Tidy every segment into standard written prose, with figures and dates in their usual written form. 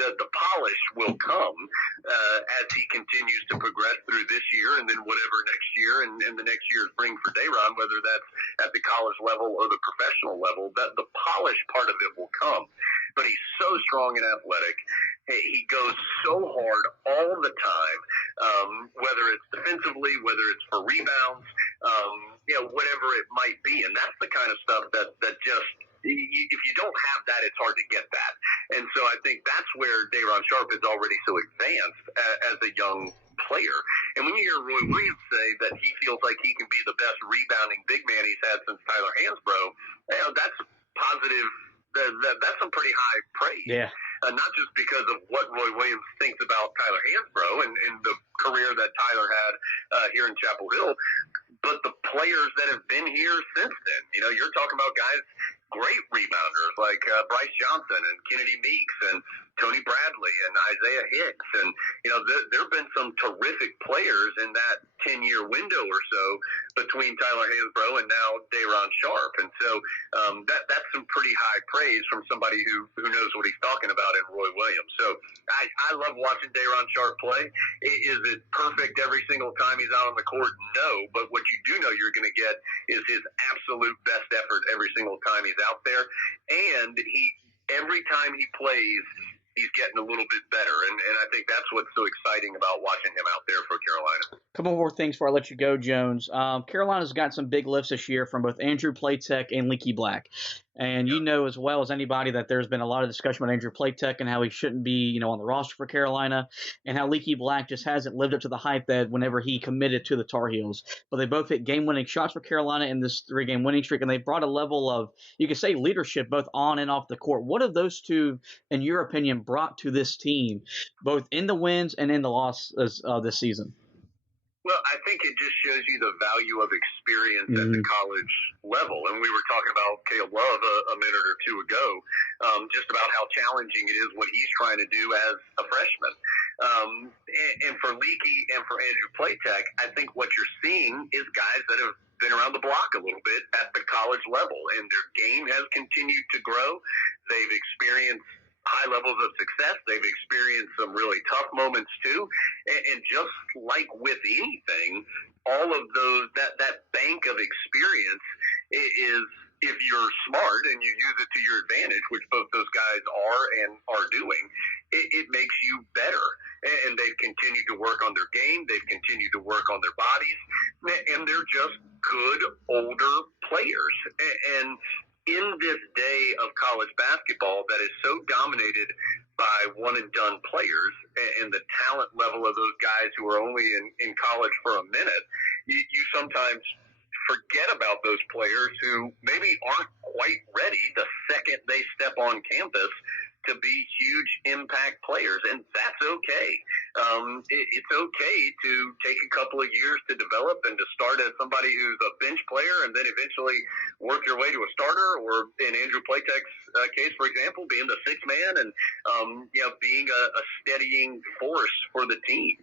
the polish will come as he continues to progress through this year and then whatever next year and the next year's bring for Day'Ron, whether that's at the college level or the professional level. That the polish part of it will come. But he's so strong and athletic. He goes so hard all the time, whether it's defensively, whether it's for rebounds, whatever it might be. And that's the kind of stuff that just, if you don't have that, it's hard to get that. And so I think that's where Day'Ron Sharpe is already so advanced as a young player. And when you hear Roy Williams say that he feels like he can be the best rebounding big man he's had since Tyler Hansbrough, that's positive. That's some pretty high praise. Yeah. Not just because of what Roy Williams thinks about Tyler Hansbrough and the career that Tyler had here in Chapel Hill, but the players that have been here since then. You're talking about guys, great rebounders like Bryce Johnson and Kennedy Meeks and Tony Bradley and Isaiah Hicks. And, there have been some terrific players in that 10-year window or so between Tyler Hansbrough and now Day'Ron Sharpe. And so that's some pretty high praise from somebody who knows what he's talking about in Roy Williams. So I love watching Day'Ron Sharpe play. Is it perfect every single time he's out on the court? No. But what you do know you're going to get is his absolute best effort every single time he's out there. And every time he plays, he's getting a little bit better, and I think that's what's so exciting about watching him out there for Carolina. A couple more things before I let you go, Jones. Carolina's got some big lifts this year from both Andrew Platek and Leaky Black. And you know as well as anybody that there's been a lot of discussion about Andrew Platek and how he shouldn't be, on the roster for Carolina, and how Leaky Black just hasn't lived up to the hype that whenever he committed to the Tar Heels. But they both hit game-winning shots for Carolina in this 3-game winning streak, and they brought a level of, you could say, leadership both on and off the court. What have those two, in your opinion, brought to this team, both in the wins and in the losses this season? Well, I think it just shows you the value of experience at the college level. And we were talking about Caleb Love a minute or two ago, just about how challenging it is what he's trying to do as a freshman. And for Leaky and for Andrew Platek, I think what you're seeing is guys that have been around the block a little bit at the college level, and their game has continued to grow. They've experienced high levels of success. They've experienced some really tough moments too. And just like with anything, all of those, that bank of experience is, if you're smart and you use it to your advantage, which both those guys are and are doing, it makes you better. And they've continued to work on their game. They've continued to work on their bodies, and they're just good older players. And in this day of college basketball that is so dominated by one-and-done players and the talent level of those guys who are only in college for a minute, you sometimes forget about those players who maybe aren't quite ready the second they step on campus to be huge impact players, and that's okay. It's okay to take a couple of years to develop and to start as somebody who's a bench player and then eventually work your way to a starter, or in Andrew Platek's case, for example, being the sixth man and being a steadying force for the team.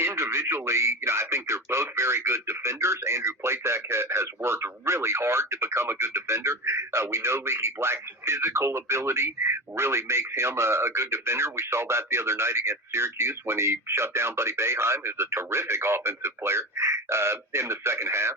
Individually, I think they're both very good defenders. Andrew Platek has worked really hard to become a good defender. We know Leaky Black's physical ability really makes him a good defender. We saw that the other night against Syracuse when he shut down Buddy Boeheim, who's a terrific offensive player, in the second half.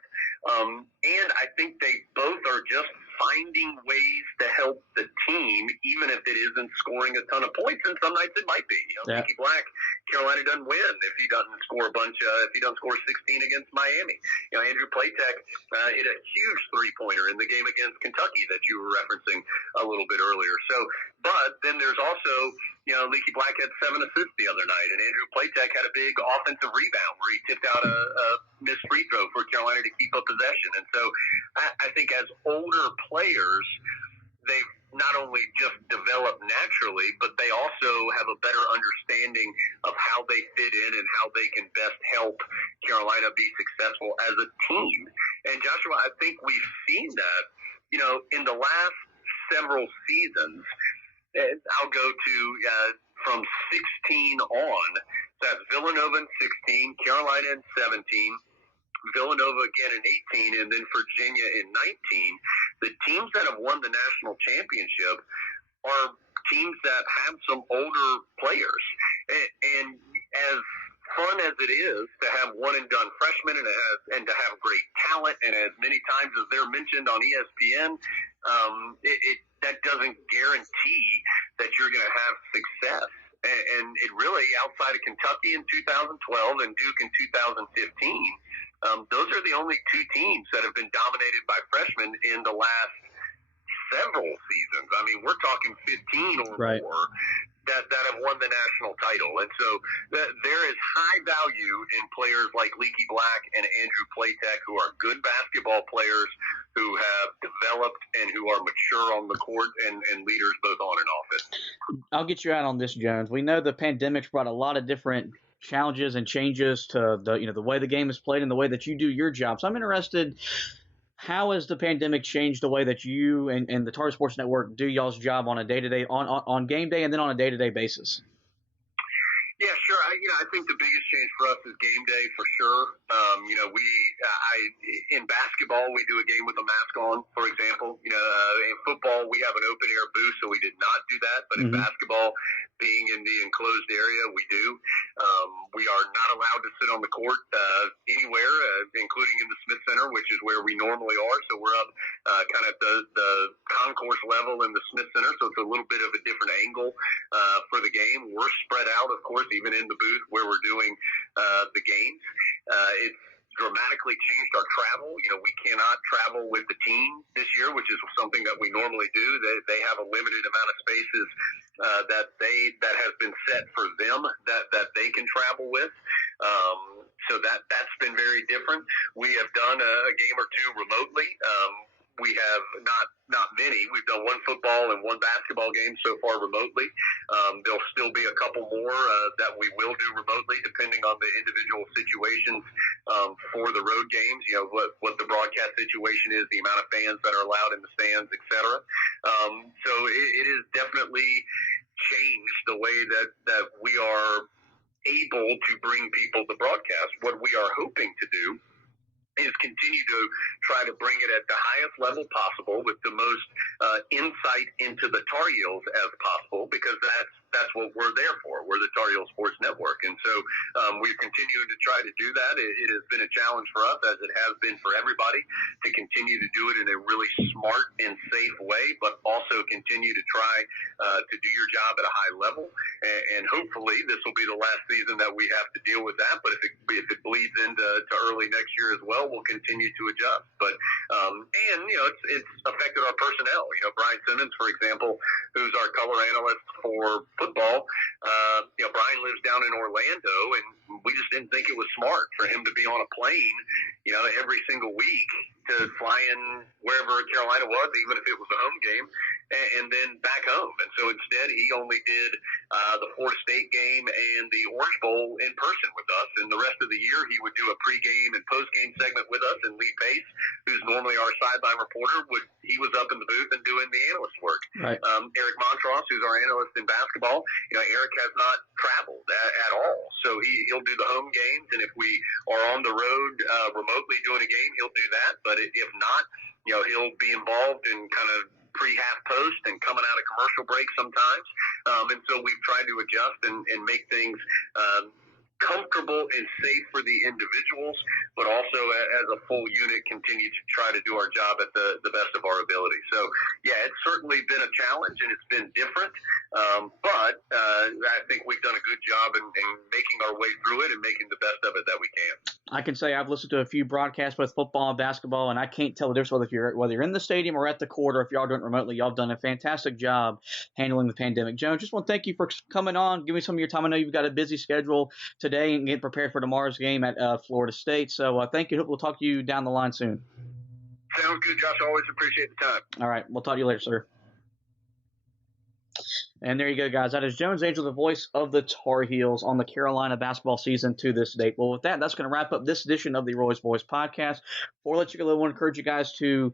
And I think they both are just finding ways to help the team, even if it isn't scoring a ton of points. And some nights it might be. Leaky Black, Carolina doesn't win if he doesn't score a bunch. If he doesn't score 16 against Miami. Andrew Platek hit a huge three-pointer in the game against Kentucky that you were referencing a little bit earlier. So, but then there's also, Leaky Black had 7 assists the other night, and Andrew Platek had a big offensive rebound where he tipped out a missed free throw for Carolina to keep up possession. And so I think as older players, they've not only just developed naturally, but they also have a better understanding of how they fit in and how they can best help Carolina be successful as a team. And Joshua, I think we've seen that, in the last several seasons. I'll go to from 16 on. So that's Villanova in 16, Carolina in 17, Villanova again in 18, and then Virginia in 19. The teams that have won the national championship are teams that have some older players. And as fun as it is to have one-and-done freshmen and to have great talent, and as many times as they're mentioned on ESPN, that doesn't guarantee that you're going to have success. And it really, outside of Kentucky in 2012 and Duke in 2015, those are the only two teams that have been dominated by freshmen in the last several seasons. I mean, we're talking 15 or more that have won the national title. And so there is high value in players like Leaky Black and Andrew Platek, who are good basketball players, who have developed and who are mature on the court and leaders both on and off it. I'll get you out on this, Jones. We know the pandemic's brought a lot of different challenges and changes to the way the game is played and the way that you do your job. So I'm interested, how has the pandemic changed the way that you and the Tar Heel Sports Network do y'all's job on a day-to-day, on game day and then on a day-to-day basis? Yeah, sure. I think the biggest change for us is game day for sure. In basketball, we do a game with a mask on, for example. In football, we have an open air booth, so we did not do that. But in basketball, being in the enclosed area, we do. We are not allowed to sit on the court anywhere, including in the Smith Center, which is where we normally are. So we're up kind of at the concourse level in the Smith Center, so it's a little bit of a different angle for the game. We're spread out, of course, even in the booth where we're doing the games. It's dramatically changed our travel. We cannot travel with the team this year, which is something that we normally do. They have a limited amount of spaces that has been set for them that they can travel with. So that's been very different. We have done a game or two remotely. We have not many. We've done one football and one basketball game so far remotely. There'll still be a couple more that we will do remotely, depending on the individual situations for the road games. What the broadcast situation is, the amount of fans that are allowed in the stands, etc. So it has definitely changed the way that we are able to bring people to broadcast. What we are hoping to do is continue to try to bring it at the highest level possible with the most insight into the Tar Heels as possible, because that's what we're there for. We're the Tar Heel Sports Network. And so we've continued to try to do that. It has been a challenge for us, as it has been for everybody, to continue to do it in a really smart and safe way, but also continue to try to do your job at a high level. And hopefully this will be the last season that we have to deal with that. But if it bleeds into early next year as well, we'll continue to adjust. But it's affected our personnel. Brian Simmons, for example, who's our color analyst for football. Brian lives down in Orlando, and we just didn't think it was smart for him to be on a plane, every single week to fly in wherever Carolina was, even if it was a home game, and then back home. And so instead, he only did the Florida State game and the Orange Bowl in person with us. And the rest of the year, he would do a pregame and postgame segment with us. And Lee Pace, who's normally our sideline reporter, he was up in the booth and doing the analyst work. Right. Eric Montross, who's our analyst in basketball, Eric has not traveled at all. So he'll do the home games. And if we are on the road remotely doing a game, he'll do that. But if not, he'll be involved in kind of pre-half post and coming out of commercial break sometimes. And so we've tried to adjust and make things comfortable and safe for the individuals, but also as a full unit continue to try to do our job at the best of our ability. So, yeah, it's certainly been a challenge and it's been different, but I think we've done a good job in making our way through it and making the best of it that we can. I can say I've listened to a few broadcasts, both football and basketball, and I can't tell the difference whether you're in the stadium or at the court, or if y'all doing it remotely. Y'all have done a fantastic job handling the pandemic. Jones, just want to thank you for coming on, giving me some of your time. I know you've got a busy schedule today and getting prepared for tomorrow's game at Florida State. So thank you. Hope we'll talk to you down the line soon. Sounds good, Josh. Always appreciate the time. All right. We'll talk to you later, sir. And there you go, guys. That is Jones Angell, the voice of the Tar Heels on the Carolina basketball season to this date. Well, with that, that's going to wrap up this edition of the Roy's Boys podcast. Before I let you go, I want to encourage you guys to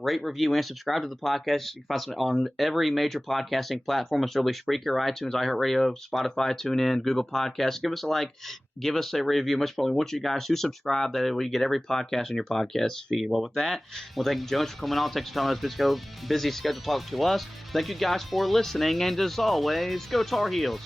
rate, review, and subscribe to the podcast. You can find us on every major podcasting platform, especially Spreaker, iTunes, iHeartRadio, Spotify, TuneIn, Google Podcasts. Give us a like. Give us a review. Most importantly, we want you guys to subscribe. That way you get every podcast in your podcast feed. Well, with that, well, thank you, Jones, for coming on. Thanks for telling us busy schedule talk to us. Thank you guys for listening. listening, and as always, go Tar Heels.